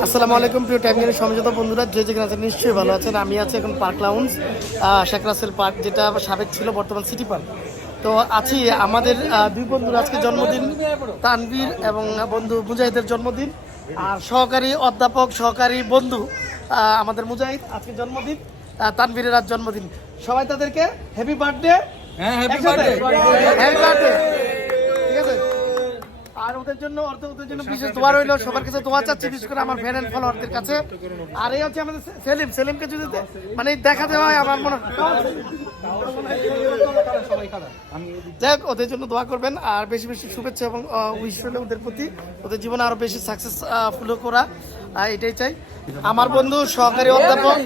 আসসালামু আলাইকুম প্রিয় টাইম সমঝোতা বন্ধুরা। যে যেখানে আছেন নিশ্চয়ই ভালো আছেন। আমি আছি এখন পার্ক লাউন্স শেখ রাসেল পার্ক যেটা সাবেক ছিল বর্তমান সিটি পার্ক তো আছি আমাদের দুই বন্ধুর আজকে জন্মদিন তানভীর এবং বন্ধু মুজাহিদের জন্মদিন। আর সহকারী অধ্যাপক সহকারী বন্ধু আমাদের মুজাহিদ আজকে জন্মদিন আহ, তানভীরের আজ জন্মদিন। সবাই তাদেরকে হ্যাপি বার্থডে হ্যাঁ. হ্যাপি বার্থডে ঠিক আছে আর ওদের জন্য ওদের জন্য বিশেষ দোয়া রইল সবার কাছে দোয়া চাচ্ছি বিশেষ করে আমার ফ্যান এন্ড ফলোয়ারদের কাছে। আর এই হচ্ছে আমাদের সেলিম সেলিমকে যদি মানে দেখাতে হয় আমার মনে হয়। যাই হোক, ওদের জন্য দোয়া করবেন আর বেশি বেশি শুভেচ্ছা এবং উইশ রইল ওদের প্রতি ওদের জীবনে আরও বেশি সাকসেস ফুল করা। এটাই চাই। আমার বন্ধু সহকারী অধ্যাপক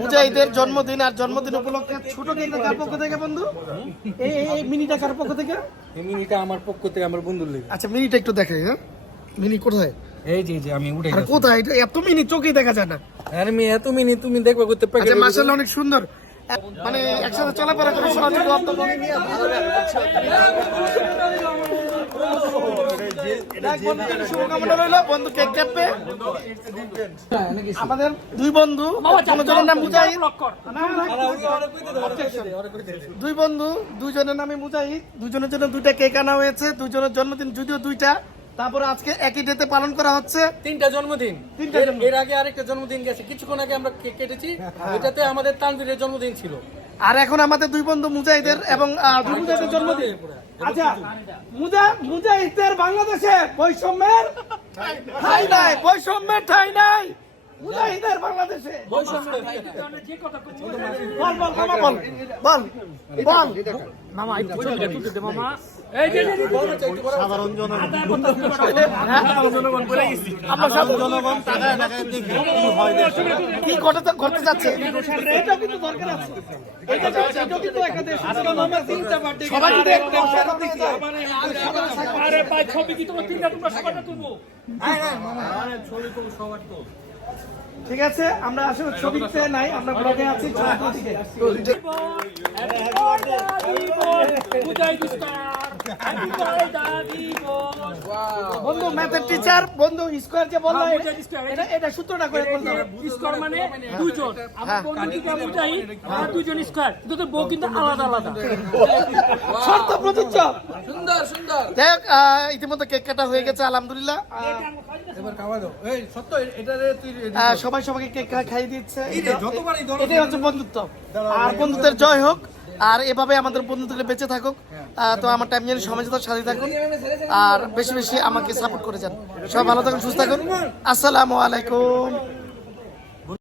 মুজাহিদের জন্মদিন আর জন্মদিন উপলক্ষে ছোট কেক কার পক্ষ থেকে বন্ধু? এই মিনিটা কার পক্ষ থেকে? এই মিনিটা আমার পক্ষ থেকে আমার বন্ধুর লেগে। আচ্ছা মিনিটা একটু দেখাই হ্যাঁ? মিনি কোথায়? এই যে যে আমি উঠে আর কোথায়? এটা এত মিনি চোখেই দেখা যায় না। আরে মেয়ে এত মিনি তুমি দেখবা করতে আচ্ছা প্যাকেট মার্শাল্লাহ অনেক সুন্দর। মানে একসাথে চলাফেরা করে কাটবে আমাদের দুই বন্ধু, দুজনের নাম মুজাহিদ। দুই বন্ধু, দুজনের নামে মুজাহিদ। দুজনের জন্য দুইটা কেক আনা হয়েছে, দুজনের জন্মদিন যদিও দুইটা। তারপরে আজকে একই ডেতে পালন করা হচ্ছে। তিনটা জন্মদিন। তিনটা এর- আগে আরেকটা জন্মদিন গেছে। কিছুক্ষণ আগে আমরা কেক কেটেছি। এটাতে আমাদের তানভীরের জন্মদিন ছিল। আর এখন আমাদের দুই বন্ধু মুজাহিদের এবং মুজাহিদের জন্মদিন। আচ্ছা মুজা মুজাহিদের বাংলাদেশে বৈষম্যের ঠাই নাই বৈষম্যের ঠাই নাই। মুজাহিদের বাংলাদেশে বল বল মামা বল বল বল মামা একটু ছোট করে একটু দে মামা আমরা সাধারণ জনগণ কি ঘটতে ঘটতে যাচ্ছে এটা কিন্তু দরকার আছে এটা তো- কিন্তু একটা দেশ। সবাই কিন্তু এক দশটার দিকে। আরে ভাই ছবি কি তোমরা তিনটা তোমরা সবাইটা তুলবো ঠিক আছে আমরা আসলে ছবিতে নাই আমরা ব্লগে আছি ছবি দিকে বন্ধু ম্যাথের টিচার বন্ধু স্কোয়ার যে বলল হ্যাঁ, এটা- এটা সূত্রটা করে বলতে স্কোয়ার মানে দুইজন। আমার বন্ধু দুটো মুজাহিদ আর দুইজন স্কোয়ার দুটো বউ কিন্তু আলাদা আলাদা। শর্ত প্রযোজ্য। সুন্দর সুন্দর। আহ, ইতিমধ্যে কেক কাটা হয়ে গেছে আলহামদুলিল্লাহ। এবার খাওয়া দাও। এই সত্য এটা তুই সবাই সবাইকে কেক খাইয়ে দিচ্ছে। এটা- যতবারই ধরো- এটাই হচ্ছে বন্ধুত্ব। আর বন্ধুত্বের জয় হোক। আর এভাবে আমাদের বন্ধুদের বেঁচে থাকুক। তো আমার টাইম নিয়ে তো সাথে থাকুন। আর বেশি বেশি আমাকে সাপোর্ট করে যান। সবাই ভালো থাকুন, সুস্থ থাকুন। আসসালামু আলাইকুম।